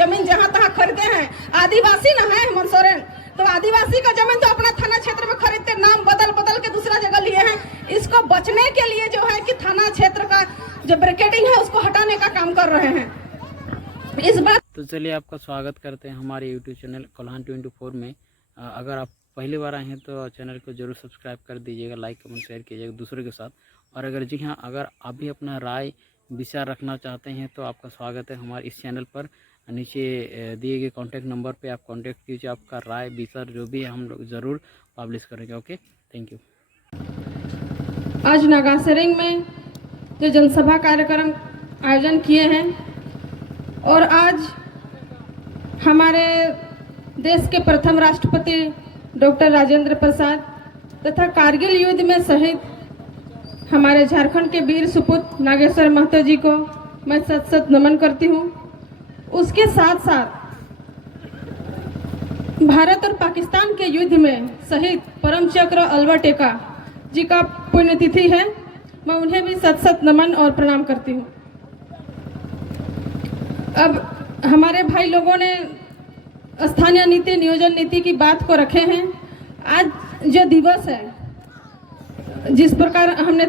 जमीन जहाँ तहाँ खरीदे हैं। आदिवासी ना है हेमंत सोरेन, तो आदिवासी का जमीन तो अपना थाना क्षेत्र में खरीदते, नाम बदल बदल के दूसरा जगह लिए हैं। इसको बचने के लिए जो है कि थाना क्षेत्र का जो ब्रिकेटिंग है उसको हटाने का काम कर रहे हैं। इस बात तो चलिए आपका स्वागत करते हैं हमारे यूट्यूब चैनल कोल्हान 24 में। अगर आप पहली बार आए हैं तो चैनल को जरूर सब्सक्राइब कर दीजिएगा, लाइक कमेंट शेयर कीजिएगा दूसरों के साथ। और अगर जी हाँ, अगर आप भी अपना राय विचार रखना चाहते हैं तो आपका स्वागत है हमारे इस चैनल पर। नीचे दिए गए कॉन्टैक्ट नंबर पे आप कॉन्टैक्ट कीजिए, आपका राय विचार जो भी है हम लोग ज़रूर पब्लिश करेंगे। Okay, thank you. आज नागासरिंग में जो जनसभा कार्यक्रम आयोजन किए हैं और आज हमारे देश के प्रथम राष्ट्रपति डॉक्टर राजेंद्र प्रसाद तथा कारगिल युद्ध में शहीद हमारे झारखंड के वीर सुपुत्र नागेश्वर महतो जी को मैं सत सत नमन करती हूँ। उसके साथ साथ भारत और पाकिस्तान के युद्ध में शहीद परम चक्र अल्बर्ट एक्का जी का पुण्यतिथि है, मैं उन्हें भी सत सत नमन और प्रणाम करती हूँ। अब हमारे भाई लोगों ने स्थानीय नीति नियोजन नीति की बात को रखे हैं। आज जो दिवस है, जिस प्रकार हमने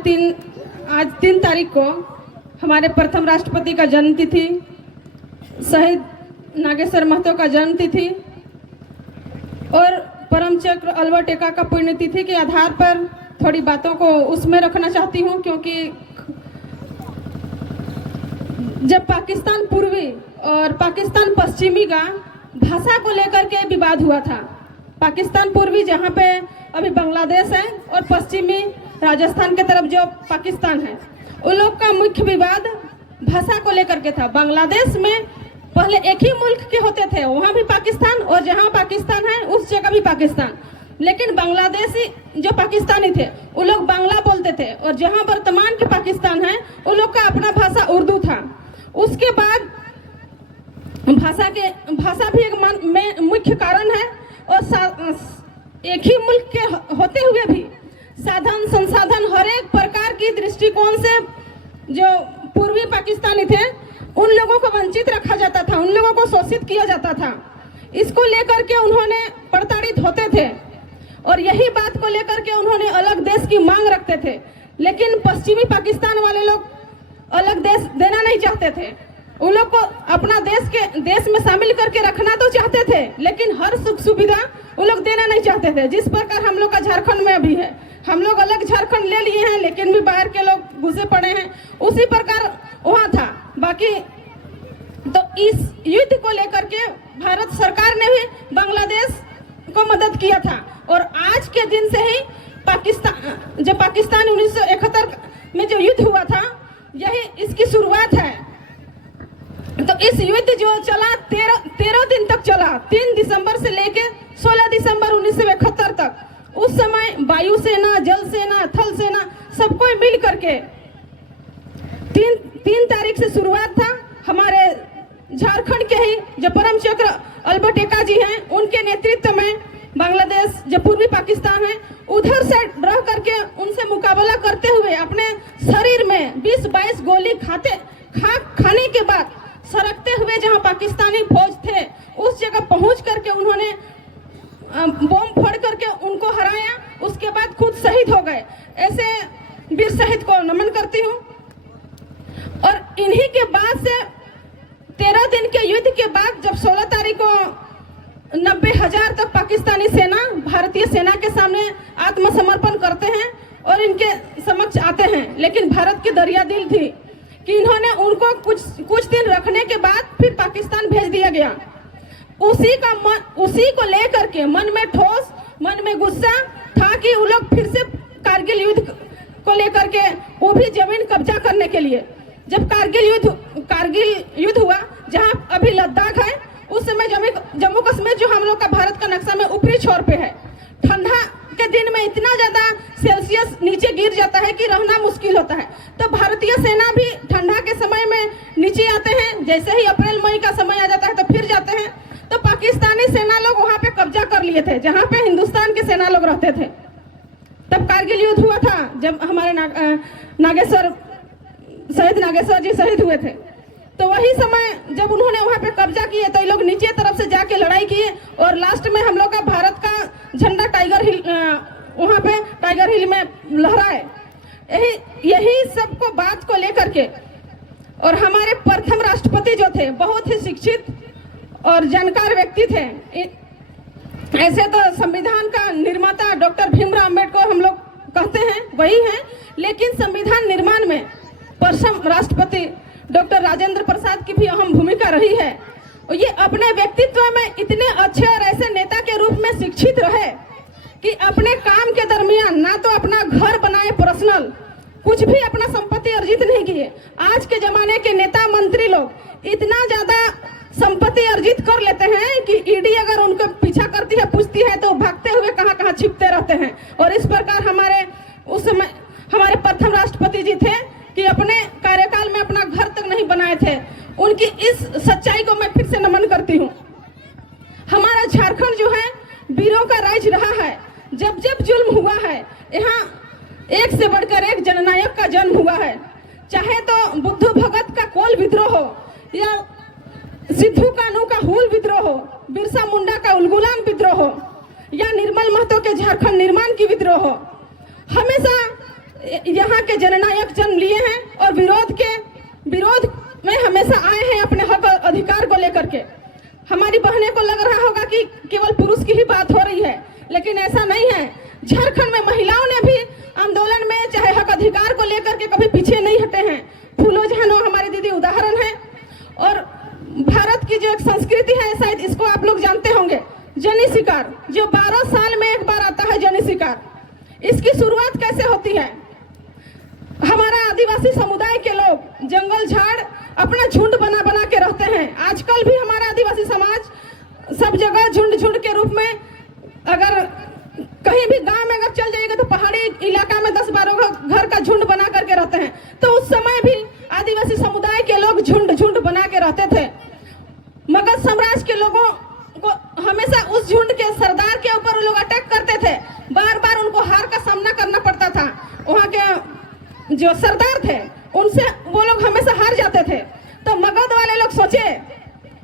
आज 3 तारीख को हमारे प्रथम राष्ट्रपति का जन्म तिथि, शहीद नागेश्वर महतो का जन्म तिथि और परम चक्र अल्बर्ट एक्का का पुण्यतिथि के आधार पर थोड़ी बातों को उसमें रखना चाहती हूँ, क्योंकि जब पाकिस्तान पूर्वी और पाकिस्तान पश्चिमी का भाषा को लेकर के विवाद हुआ था, पाकिस्तान पूर्वी जहाँ पे अभी बांग्लादेश है और पश्चिमी राजस्थान के तरफ जो पाकिस्तान है, उन लोग का मुख्य विवाद भाषा को लेकर के था। बांग्लादेश में पहले एक ही मुल्क के होते थे, वहाँ भी पाकिस्तान और जहाँ पाकिस्तान है उस जगह भी पाकिस्तान, लेकिन बांग्लादेशी जो पाकिस्तानी थे वो लोग बांग्ला बोलते थे और जहाँ वर्तमान के पाकिस्तान है उन लोग का अपना भाषा उर्दू था। उसके बाद भाषा भी एक मुख्य कारण है और एक ही मुल्क के होते हुए भी साधन संसाधन हर एक प्रकार की दृष्टिकोण से जो पूर्वी पाकिस्तानी थे उन लोगों को वंचित रखा जाता था, उन लोगों को शोषित किया जाता था। इसको लेकर के उन्होंने प्रताड़ित होते थे और यही बात को लेकर के उन्होंने अलग देश की मांग रखते थे, लेकिन पश्चिमी पाकिस्तान वाले लोग अलग देश देना नहीं चाहते थे। उन लोग को अपना देश में शामिल करके रखना तो चाहते थे, लेकिन हर सुख सुविधा उन लोग देना नहीं चाहते थे। जिस प्रकार हम लोग का झारखंड में अभी है, हम लोग अलग झारखंड ले लिए हैं लेकिन भी बाहर के लोग घुसे पड़े हैं, उसी प्रकार वहाँ था। बाकी तो इस युद्ध को लेकर के भारत सरकार ने भी बांग्लादेश को मदद किया था और आज के दिन से ही पाकिस्तान 1971 में जो युद्ध हुआ था, यही इसकी शुरुआत है। तो इस युद्ध जो चला 13 दिन तक चला, 3 दिसंबर से लेके 16 दिसंबर 1971 तक। उस समय वायुसेना, जल सेना, थल सेना सबको मिल करके 3 तारीख से शुरुआत था। हमारे झारखंड के ही जो परम चक्र अल्बर्ट एक्का जी हैं, उनके नेतृत्व में बांग्लादेश जो पूर्वी पाकिस्तान है उधर से रह करके उनसे मुकाबला करते हुए अपने शरीर में 20-22 गोली खाने के बाद सरकते हुए जहां पाकिस्तानी फौज थे उस जगह पहुंच करके उन्होंने बम फोड़ करके उनको हराया। उसके बाद खुद शहीद हो गए। ऐसे वीर शहीद को नमन करती हूँ। और इन्हीं के बाद से 13 दिन के युद्ध के बाद जब 16 तारीख को 90,000 तक पाकिस्तानी सेना भारतीय सेना के सामने आत्मसमर्पण करते हैं और इनके समक्ष आते हैं, लेकिन भारत की दरिया दिल थी कि इन्होंने उनको कुछ दिन रखने के बाद फिर पाकिस्तान भेज दिया गया। उसी को लेकर के मन में ठोस, मन में गुस्सा था कि वो लोग फिर से कारगिल युद्ध को लेकर के वो भी जमीन कब्जा करने के लिए, जब कारगिल युद्ध हुआ जहां अभी लद्दाख है, उस समय जम्मू कश्मीर जो हम लोग का भारत का नक्शा में ऊपरी छोर पे है, ठंडा के दिन में इतना ज्यादा सेल्सियस नीचे गिर जाता है कि रहना मुश्किल होता है। तो भारतीय सेना भी ठंडा के समय में नीचे आते हैं, जैसे ही अप्रैल मई का समय आ जाता है तो फिर जाते हैं। तो पाकिस्तानी सेना लोग वहां पे कब्जा कर लिए थे जहां पे हिंदुस्तान के सेना लोग रहते थे। तब कारगिल युद्ध हुआ था जब हमारे शहीद नागेश्वर जी शहीद हुए थे। तो वही समय जब उन्होंने वहाँ पे कब्जा किए तो ये लोग नीचे तरफ से जाके लड़ाई किए और लास्ट में हम लोग का भारत का झंडा टाइगर हिल वहाँ पे टाइगर हिल में लहराए। यही सबको बात को लेकर के और हमारे प्रथम राष्ट्रपति जो थे बहुत ही शिक्षित और जानकार व्यक्ति थे। ऐसे तो संविधान का निर्माता डॉक्टर भीमराव अम्बेडकर हम लोग कहते हैं वही हैं, लेकिन संविधान निर्माण में प्रथम राष्ट्रपति डॉक्टर राजेंद्र प्रसाद की भी अहम भूमिका रही है। और ये अपने व्यक्तित्व में इतने अच्छे और ऐसे नेता के रूप में शिक्षित रहे कि अपने काम के दरमियान ना तो अपना घर बनाए पर्सनल, कुछ भी अपना संपत्ति अर्जित नहीं किए। आज के जमाने के नेता मंत्री लोग इतना ज्यादा संपत्ति अर्जित कर लेते हैं कि ईडी अगर उनको पीछा करती है, पूछती है, तो भागते हुए कहाँ कहाँ छिपते रहते हैं। और इस प्रकार हमारे उस समय हमारे प्रथम राष्ट्रपति जी थे कि अपने कार्यकाल में अपना घर तक नहीं बनाए थे। उनकी इस सच्चाई को मैं फिर से नमन करती हूँ। हमारा झारखंड जो है वीरों का राज्य रहा है। जब जब जुल्म हुआ है यहाँ एक से बढ़कर एक जननायक का जन्म हुआ है। चाहे तो बुद्ध भगत का कोल विद्रोह हो या सिद्धू कानू का हूल विद्रोह हो, बिरसा मुंडा का उलगुलान विद्रोह हो या निर्मल महतो के झारखंड निर्माण की विद्रोह हो, हमेशा यहाँ के जननायक जन्म लिए हैं और विरोध में हमेशा आए हैं अपने हक और अधिकार को लेकर के। हमारी बहनें को लग रहा होगा कि केवल पुरुष की ही बात हो रही है, लेकिन ऐसा नहीं है। झारखंड में महिलाओं ने भी आंदोलन में चाहे हक अधिकार को लेकर के कभी पीछे नहीं हटे हैं। फूलो झानो हमारी दीदी उदाहरण है। और भारत की जो एक संस्कृति है, शायद इसको आप लोग जानते होंगे, जनी शिकार, जो 12 साल में एक बार आता है जनी शिकार। इसकी शुरुआत कैसे होती है? हमारा आदिवासी समुदाय के लोग जंगल झाड़ अपना झुंड बना बना के रहते हैं। आजकल भी हमारा आदिवासी समाज सब जगह झुंड के रूप में, अगर कहीं भी गांव में अगर चल जाइएगा तो पहाड़ी इलाका में 10-12 घर का झुंड बना करके रहते हैं। तो उस समय भी आदिवासी समुदाय के लोग झुंड बना के रहते थे। मगध साम्राज्य के लोगों को हमेशा उस झुंड के सरदार के ऊपर वो लोग अटैक करते थे। बार बार उनको हार का सामना करना पड़ता था। वहाँ के जो सरदार थे उनसे वो लोग हमेशा हार जाते थे। तो मगध वाले लोग सोचे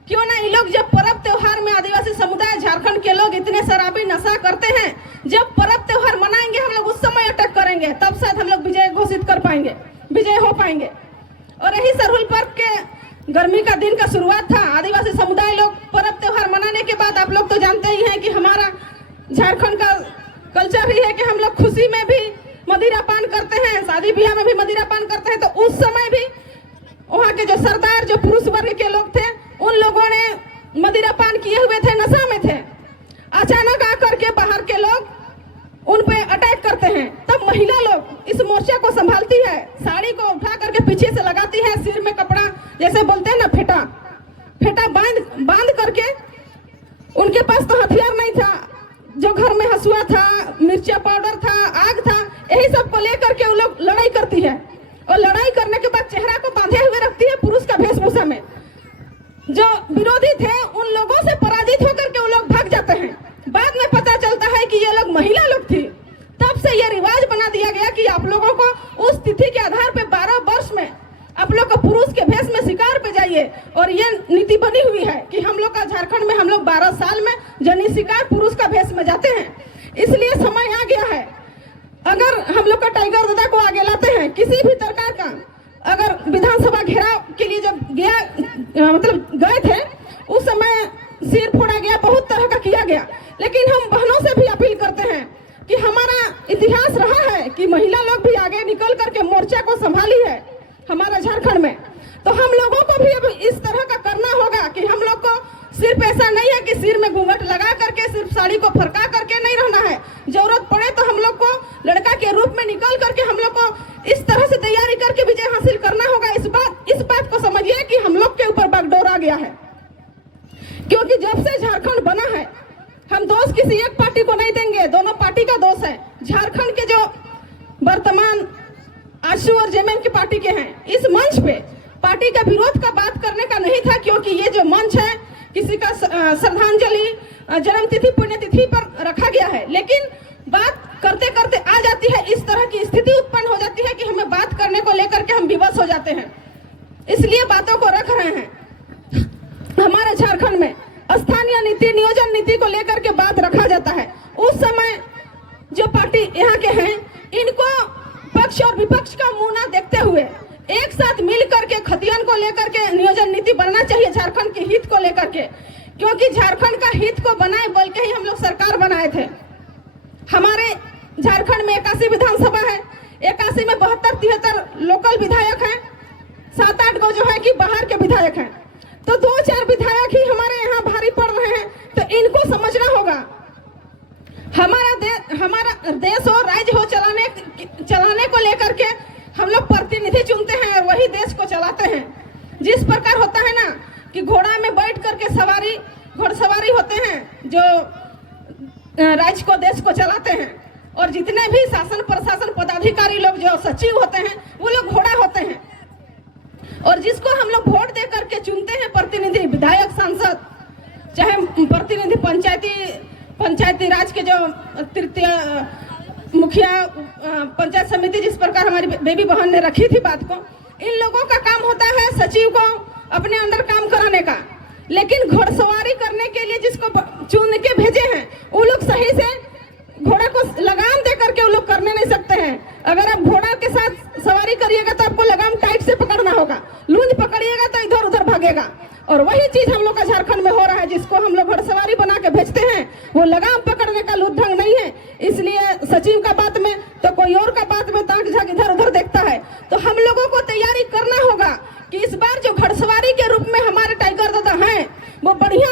क्यों ना ये लोग जब पर्व त्योहार में आदिवासी समुदाय झारखंड के लोग इतने शराबी नशा करते हैं, जब पर्व त्योहार मनाएंगे हम लोग उस समय अटैक करेंगे, तब शायद हम लोग विजय घोषित कर पाएंगे, विजय हो पाएंगे। और यही सरहुल पर्व के गर्मी का दिन का शुरुआत था। आदिवासी समुदाय लोग पर्व त्योहार मनाने के बाद, आप लोग तो जानते ही हैं कि हमारा झारखंड का कल्चर ही है कि हम लोग खुशी में भी मदिरा पान करते हैं, शादी ब्याह में भी मदिरा पान करते हैं। तो उस समय भी वहाँ के जो सरदार, जो पुरुष वर्ग के लोग थे, उन लोगों ने मदिरा पान किए हुए थे, नशा में थे। अचानक आकर के बाहर के लोग उन पे अटैक करते हैं। तब महिला लोग इस मोर्चा को संभालती है, साड़ी को उठा करके पीछे से लगाती है, सिर में कपड़ा जैसे बोलते हैं ना फेटा बांध करके। उनके पास तो हथियार नहीं था, जो घर में हसुआ था, मिर्चा पाउडर था, आग था, यही सब को लेकर के वो लोग लड़ाई करती है। और लड़ाई करने के बाद चेहरा को बांधे हुए रखती है पुरुष का वेशभूषा में। जो विरोधी थे उन लोगों से पराजित होकर के वो लोग भाग जाते हैं। बाद में पता चलता है कि ये लोग महिला लोग थी। तब से ये रिवाज बना दिया गया कि आप लोगों को उस तिथि के आधार पे 12 वर्ष में आप लोग को पुरुष के भेष में शिकार पे जाइए। और ये नीति बनी हुई है कि हम लोग का झारखंड में हम लोग 12 साल में जनी शिकार पुरुष का भेष में जाते हैं। इसलिए समय आ गया है, अगर हम लोग का टाइगर दादा को आगे लाते हैं, किसी भी प्रकार का अगर विधानसभा घेराव के लिए जब गए थे, उस समय सिर फोड़ा गया, बहुत तरह का किया गया। लेकिन हम बहनों से भी अपील करते हैं कि हमारा इतिहास रहा है कि महिला लोग भी आगे निकल करके मोर्चा को संभाली है हमारा झारखंड में। तो हम लोगों को भी अब इस तरह का करना होगा कि हम लोग को सिर्फ ऐसा नहीं है कि सिर में घूंघट लगा करके सिर्फ साड़ी को फरका करके नहीं रहना है। जरूरत पड़े तो हम लोग को लड़का के रूप में निकल करके हम लोग को इस तरह से तैयारी करके विजय हासिल करना होगा। इस बात को समझिए कि हम लोग के ऊपर बागडोर आ गया है, क्योंकि जब से झारखंड बना है हम दोष किसी एक पार्टी को नहीं देंगे, दोनों पार्टी का दोष है। झारखंड के जो वर्तमान आशू और जेएमएम की पार्टी के हैं, इस मंच पे पार्टी का विरोध का बात करने का नहीं था, क्योंकि ये जो मंच है किसी का श्रद्धांजलि, जन्मतिथि, पुण्यतिथि पर रखा गया है। लेकिन बात करते करते आ जाती है, इस तरह की स्थिति उत्पन्न हो जाती है कि हमें बात करने को लेकर के हम विवश हो जाते हैं। इसलिए बातों को रख रहे हैं। हमारे झारखंड में स्थानीय नीति, नियोजन नीति को लेकर के बात रखा जाता है। उस समय जो पार्टी यहाँ के हैं, इनको पक्ष और विपक्ष का मुंह ना देखते हुए एक साथ मिल करके खतियान को लेकर के नियोजन नीति बनना चाहिए, झारखंड के हित को लेकर के, क्योंकि झारखंड का हित को बनाए बोल के ही हम लोग सरकार बनाए थे। हमारे झारखंड में 81 विधानसभा है, 81 में 72-73 लोकल विधायक हैं, 7-8 को जो है कि बाहर के विधायक हैं, तो 2-4 विधायक ही हमारे यहाँ भारी पड़ रहे हैं। तो इनको समझना होगा, हमारा देश और राज्य हो चलाने को लेकर के हम लोग प्रतिनिधि चुनते हैं और वही देश को चलाते हैं। जिस प्रकार होता है ना कि घोड़ा में बैठ करके घोड़सवारी होते हैं जो राज्य को, देश को चलाते हैं, और जितने भी शासन प्रशासन पदाधिकारी लोग जो सचिव होते हैं वो लोग घोड़ा होते हैं। और जिसको हम लोग वोट दे करके चुनते हैं प्रतिनिधि, विधायक, सांसद, चाहे प्रतिनिधि पंचायती राज के जो तृतीय मुखिया, पंचायत समिति, जिस प्रकार हमारी बेबी बहन ने रखी थी बात को, इन लोगों का काम होता है सचिव को अपने अंदर काम कराने का। लेकिन घोड़सवारी करने के लिए जिसको चुन के भेजे हैं वो लोग सही से घोड़ा को लगाम दे करके वो लोग करने नहीं सकते हैं। अगर आप घोड़ा के साथ सवारी करिएगा तो आपको लगाम टाइट से पकड़ना होगा, लूंज पकड़िएगा तो इधर उधर भागेगा। और वही चीज हम लोग का झारखंड में हो रहा है, जिसको हम लोग घोड़सवारी बना के भेजते हैं वो लगाम पकड़ने का लुद्धंग नहीं है। इसलिए सचिव का बात में तो कोई और का बात में ताक झाक इधर उधर देखता है। तो हम लोगों को तैयारी करना होगा कि इस बार जो घोड़सवारी के रूप में हमारे टाइगर दादा हैं वो बढ़िया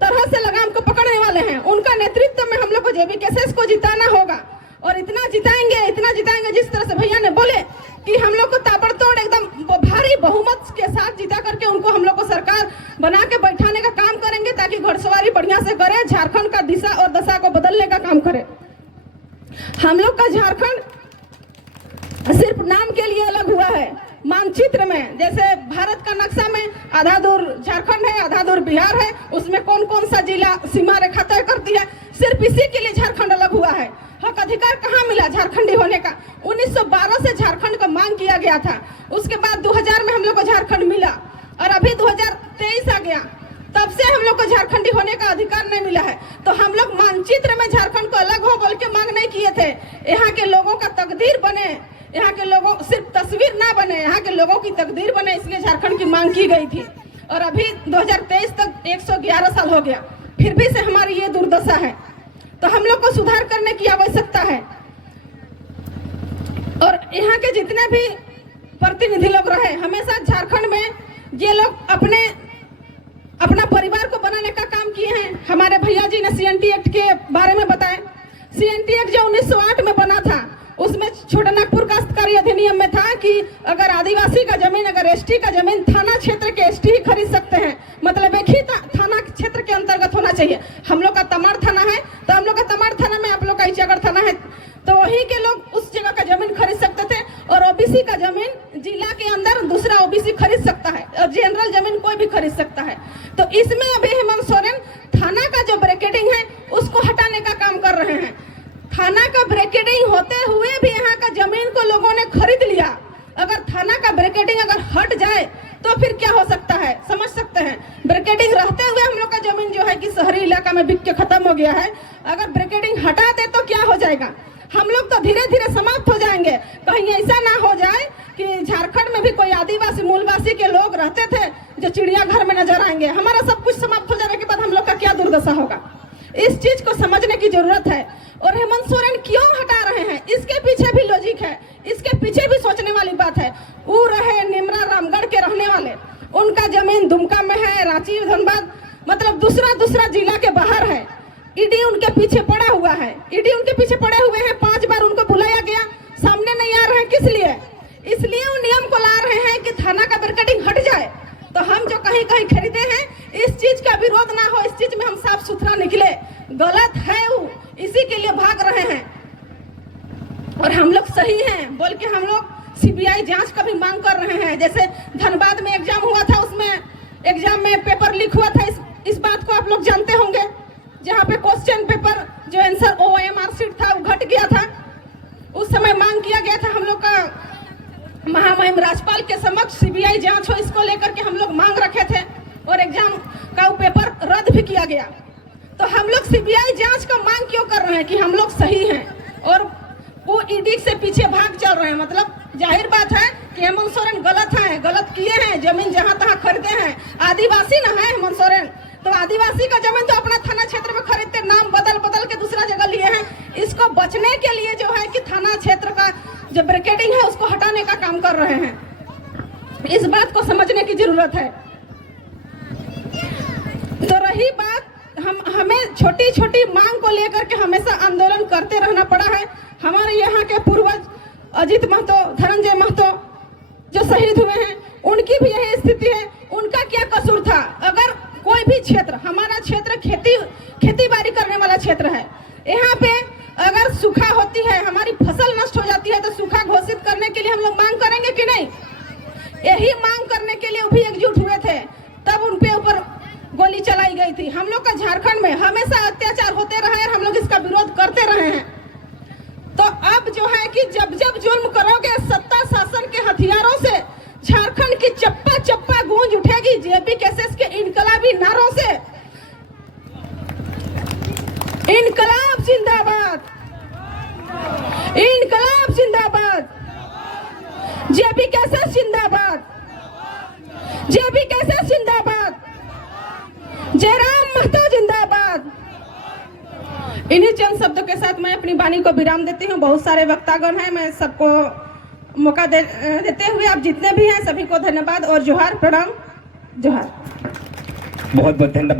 तरह से लगाम को पकड़ने वाले हैं। उनका नेतृत्व में हम लोग को जेबी केसेस को जिताना होगा, और इतना जिताएंगे जिस तरह से भैया ने बोले कि हम लोग को ताबड़तोड़ एकदम भारी बहुमत के साथ जिता करके उनको हम लोग को सरकार बना के बैठाने का काम करेंगे, ताकि घोड़सवारी बढ़िया से करे, झारखंड का दिशा और दशा को बदलने का काम करे। हम लोग का झारखंड सिर्फ नाम के लिए अलग हुआ है। मानचित्र में जैसे भारत का नक्शा में आधा दूर झारखंड है, आधा दूर बिहार है, उसमें कौन कौन सा जिला सीमा रेखा तय करती है, सिर्फ इसी के लिए झारखंड अलग हुआ है। हक अधिकार कहाँ मिला झारखंडी होने का? 1912 से झारखंड का मांग किया गया था, उसके बाद 2000 में हम लोग को झारखंड मिला, और अभी 2023 आ गया, तब से हम लोग को झारखंडी होने का अधिकार नहीं मिला है। तो हम लोग मानचित्र में झारखंड को अलग हो बोल के मांग नहीं किए थे। यहाँ के लोगों का तकदीर बने, यहाँ के लोगों सिर्फ तस्वीर ना बने, यहाँ के लोगों की तकदीर बने, इसलिए झारखंड की मांग की गई थी। और अभी 2023 तक 111 साल हो गया, फिर भी से हमारी ये दुर्दशा है। तो हम लोग को सुधार करने की आवश्यकता है। और यहाँ के जितने भी प्रतिनिधि लोग रहे, हमेशा झारखंड में ये लोग अपना परिवार को बनाने का काम किए हैं। हमारे भैया जी ने CNT एक्ट के बारे में बताया। CNT एक्ट जो 1908 में बना था, उसमें छोटानागपुर काश्तकारी अधिनियम में था कि अगर आदिवासी का जमीन, अगर ST का जमीन थाना क्षेत्र के ST ही खरीद सकते हैं, मतलब एक ही थाना क्षेत्र के अंतर्गत होना चाहिए। हम लोग का तमाड़ थाना है, तो हम लोग का तमाड़ थाना में, आप लोग का इचागढ़ थाना है, तो वही के लोग उस जगह का जमीन खरीद सकते थे। और OBC का जमीन जिला के अंदर दूसरा OBC खरीद सकता है, और जनरल जमीन कोई भी खरीद सकता है। तो इसमें अभी हेमंत सोरेन थाना का जो ब्रैकेटिंग है उसको हटाने का काम कर रहे हैं। थाना का ब्रैकेटिंग होते हुए भी यहाँ का जमीन को लोगों ने खरीद लिया। अगर थाना का ब्रैकेटिंग अगर हट जाए तो फिर क्या हो सकता है, समझ सकते हैं। ब्रैकेटिंग रहते हुए हम लोग का जमीन जो है कि शहरी इलाका में बिक के खत्म हो गया है। अगर ब्रैकेटिंग हटा दे तो क्या हो जाएगा? हम लोग तो धीरे धीरे समाप्त हो जाएंगे। कहीं ऐसा ना हो जाए कि झारखंड में भी कोई आदिवासी मूलवासी के लोग रहते थे जो चिड़ियाघर में नजर आएंगे। हमारा सब कुछ समाप्त हो जाने के बाद हम लोग का क्या दुर्दशा होगा? इस चीज को समझने की जरूरत है। और हेमंत सोरेन क्यों हटा रहे हैं, इसके पीछे भी लॉजिक है, इसके पीछे भी सोचने वाली बात है। वो रहे निमरा रामगढ़ के रहने वाले, उनका जमीन दुमका में है, रांची, धनबाद, मतलब दूसरा जिला के बाहर है। ईडी उनके पीछे पड़ा हुआ है, ईडी उनके पीछे पड़े हुए हैं। 5 बार उनको बुलाया गया, सामने नहीं आ रहे हैं। किस लिए? इसलिए वो नियम को ला रहे हैं कि थाना का ब्रैकेटिंग हट जाए। तो हम जो कहीं कहीं खरीदे हैं, इस चीज का विरोध ना हो, इस चीज में हम साफ सुथरा निकले। गलत है वो, इसी के लिए भाग रहे हैं। और हम लोग सही हैं बोल के हम लोग CBI जांच का भी मांग कर रहे हैं। जैसे धनबाद में एग्जाम हुआ था, उसमें एग्जाम में पेपर लीक हुआ था, इस बात को आप लोग जानते होंगे। जहाँ पे क्वेश्चन पेपर जो आंसर OMR सीट था वो घट गया था। उस समय मांग किया गया था हम लोग का महामहिम राज्यपाल के समक्ष CBI जांच हो, इसको लोग मांग रखे थे और एग्जाम का पेपर रद्द भी किया गया। तो हम लोग सीबीआई जांच का मांग क्यों कर रहे हैं कि हम लोग सही हैं और वो ईडी से पीछे भाग चल रहे हैं। मतलब जाहिर बात है कि हेमंत सोरेन गलत किए हैं, जमीन जहां तहां खरीदे हैं। आदिवासी ना है हेमंत सोरेन, तो आदिवासी का जमीन तो अपना थाना क्षेत्र में खरीदते, नाम बदल बदल के दूसरा जगह लिए हैं। इसको बचने के लिए जो है कि थाना क्षेत्र का जो ब्रिकेडिंग है उसको हटाने का काम कर रहे हैं। इस बात को समझने की जरूरत है। तो रही बात, हमें छोटी छोटी मांग को लेकर के हमेशा आंदोलन करते रहना पड़ा है। हमारे यहाँ के पूर्वज अजित महतो, धनंजय महतो जो शहीद हुए हैं, उनकी भी यही स्थिति है। उनका क्या कसूर था? अगर कोई भी क्षेत्र, हमारा क्षेत्र खेती बाड़ी करने वाला क्षेत्र है, यहाँ पे अगर सूखा होती है, हमारी फसल नष्ट हो जाती है, तो सूखा घोषित करने के लिए हम लोग मांग करेंगे कि नहीं? यही मांग करने के लिए वो भी एकजुट हुए थे, तब उनके ऊपर गोली चलाई गई थी। हम लोग का झारखंड में हमेशा अत्याचार होते रहे और हम लोग इसका विरोध करते रहे हैं। तो अब जो है कि जब जब जुल्म करोगे, सत्ता शासन के हथियारों से झारखंड की चप्पा चप्पा गूंज उठेगी जेपी केसेस के इनकलाबी नारों से। इनकलाब जिंदाबाद, इनकलाब जिंदाबाद, जेपी केसेस जिंदाबाद, जेपी केसेस जिंदाबाद, जयराम महतो जिंदाबाद। इन्हीं चंद शब्दों के साथ मैं अपनी वाणी को विराम देती हूँ। बहुत सारे वक्तागण हैं, मैं सबको मौका देते हुए आप जितने भी हैं सभी को धन्यवाद और जोहार, प्रणाम, जोहार। बहुत बहुत धन्यवाद।